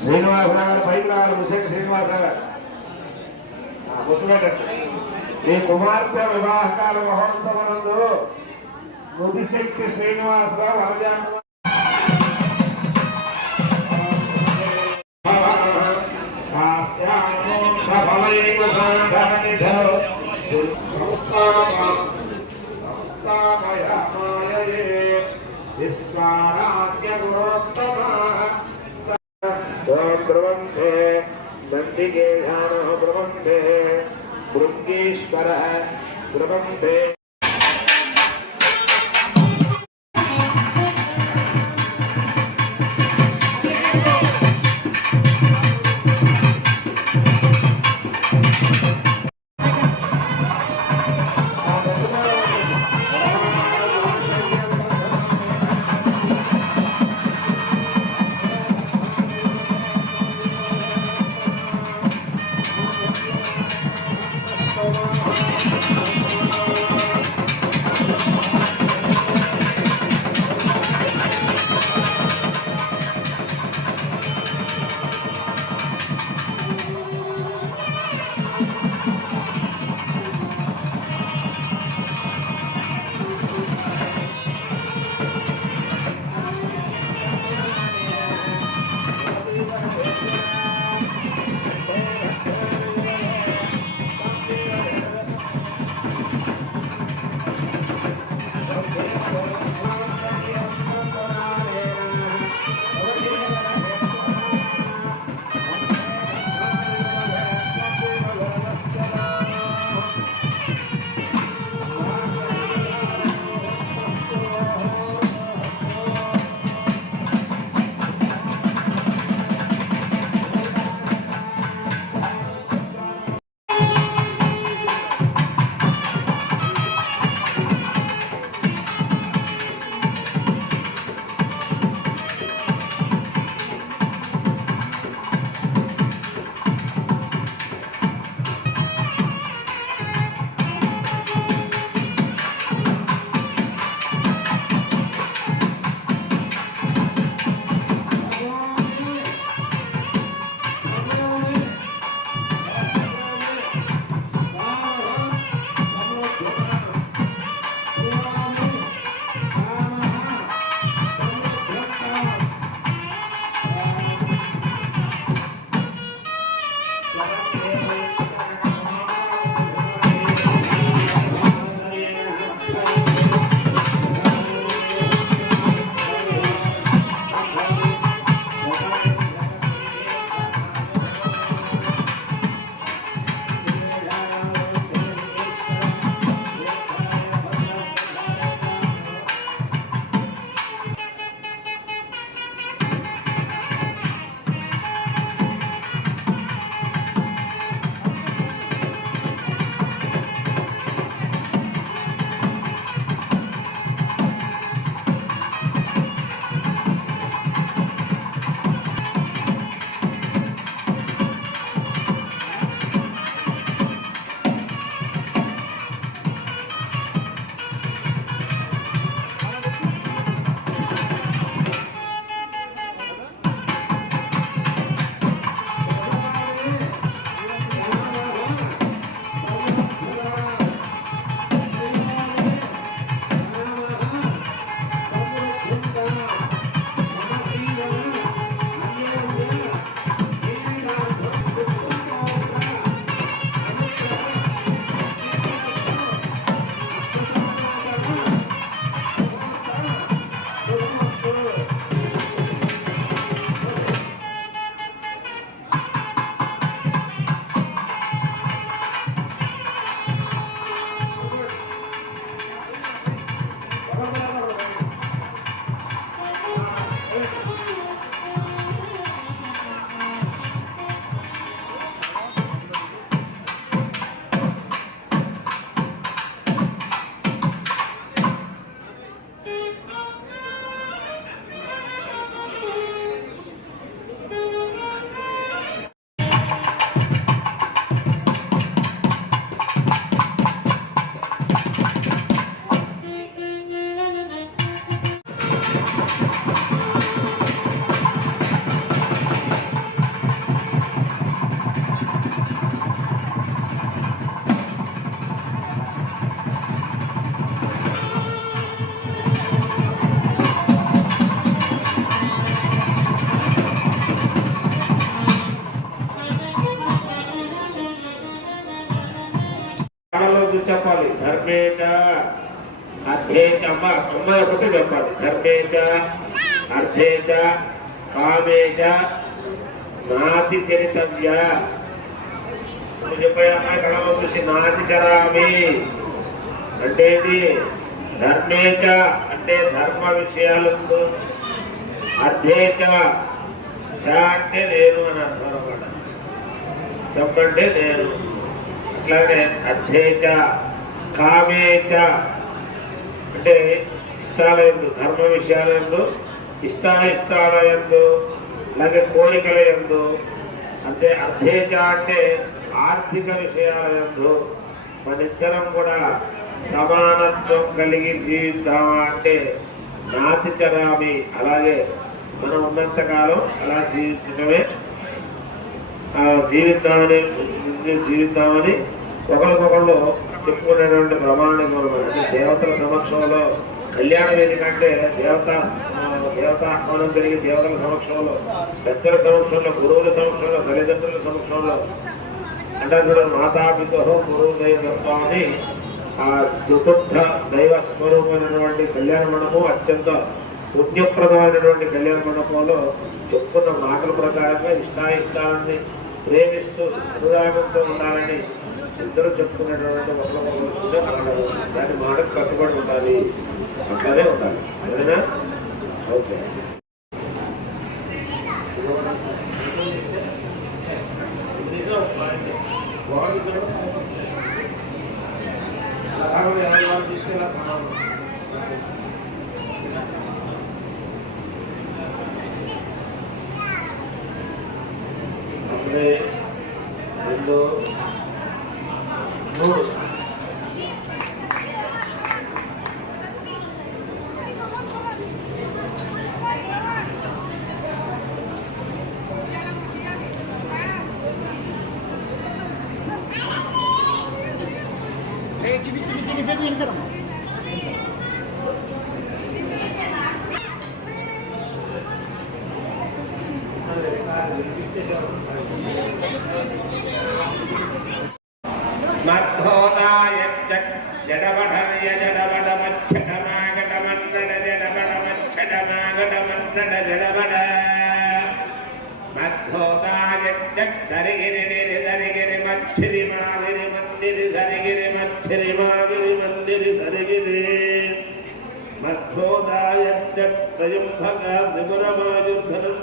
శ్రీనివాసరావు పైకి రావాలి. ముసేటి శ్రీనివాసరావు గుర్తుపెట్టండి. ఈ కుమార్తె వివాహకాల మహోత్సవనందు ముదిశెట్టి శ్రీనివాసరావు వరజాను ब्रह्मे नंदिकेशानः ब्रह्मे भृंगेश्वरः ब्रह्मे చెప్పాలి. ధర్మేచ అర్థేచ అమ్మ ఒకటి చెప్పాలి. ధర్మేచ అర్థేచ కామేచ నాతి చరితవ్య. చెప్పే అమ్మాయి కళలో చూసి నాతి చరామి అంటే ఏంటి? ధర్మేచ అంటే ధర్మ విషయాలందు, అర్థేచ అంటే నేను అని అర్థం అన్నమాట. చెప్పంటే నేను. అట్లాగే అర్థేచ కామేచ అంటే ఇష్టాలయందు, ధర్మ విషయాలందు, ఇష్టాయిష్టాలయందు, అలాగే కోరికల యందు. అంటే అర్థేచ అంటే ఆర్థిక విషయాలయందు మనిద్దరం కూడా సమానత్వం కలిగి జీవిద్దామా అంటే నాతి చరామి. అలాగే మనం ఉన్నంతకాలం అలా జీవించడమే, జీవిద్దామని ఒకరికొకళ్ళు చెప్పుకునేటువంటి ప్రమాణికులు. అంటే దేవతల సమక్షంలో కళ్యాణ వేదిక అంటే దేవతాహ్వానం కలిగి దేవతల సమక్షంలో, పెద్దల సమక్షంలో, గురువుల సమక్షంలో, తల్లిదండ్రుల సమక్షంలో అంటే కూడా మాతాపితో గురువు దైవత్వం అని ఆ చతుర్థ దైవ స్వరూపమైనటువంటి కళ్యాణ మండపం అత్యంత పుణ్యప్రదమైనటువంటి కళ్యాణ మండపంలో చెప్పుకున్న మాటల ప్రకారంగా ఇష్టాయిష్టాలని ప్రేమిస్తూ అనురాగంతో ఉండాలని ఇద్దరు చెప్పుకునేటువంటి ఒకరు దాని మాటకు కట్టుబడి ఉండాలి. అట్లానే ఉండాలి. సరేనా? ఓకే. రెండు మూడు మధ్యోదాయ జడబడయ జడబడ మచ్చటమాగట మన్నడ జడబడ మచ్చటమాగట మన్నడ జడబడ మధ్యోదాయ సరిగిరి సరిగిరి మచ్చిరి మావిరి మందిరి సరిగిరి మచ్చిరి మావిరి మందిరి సరిగిరి మధ్యోదాయ స్వయంభగ విపురమాయుద్ధనం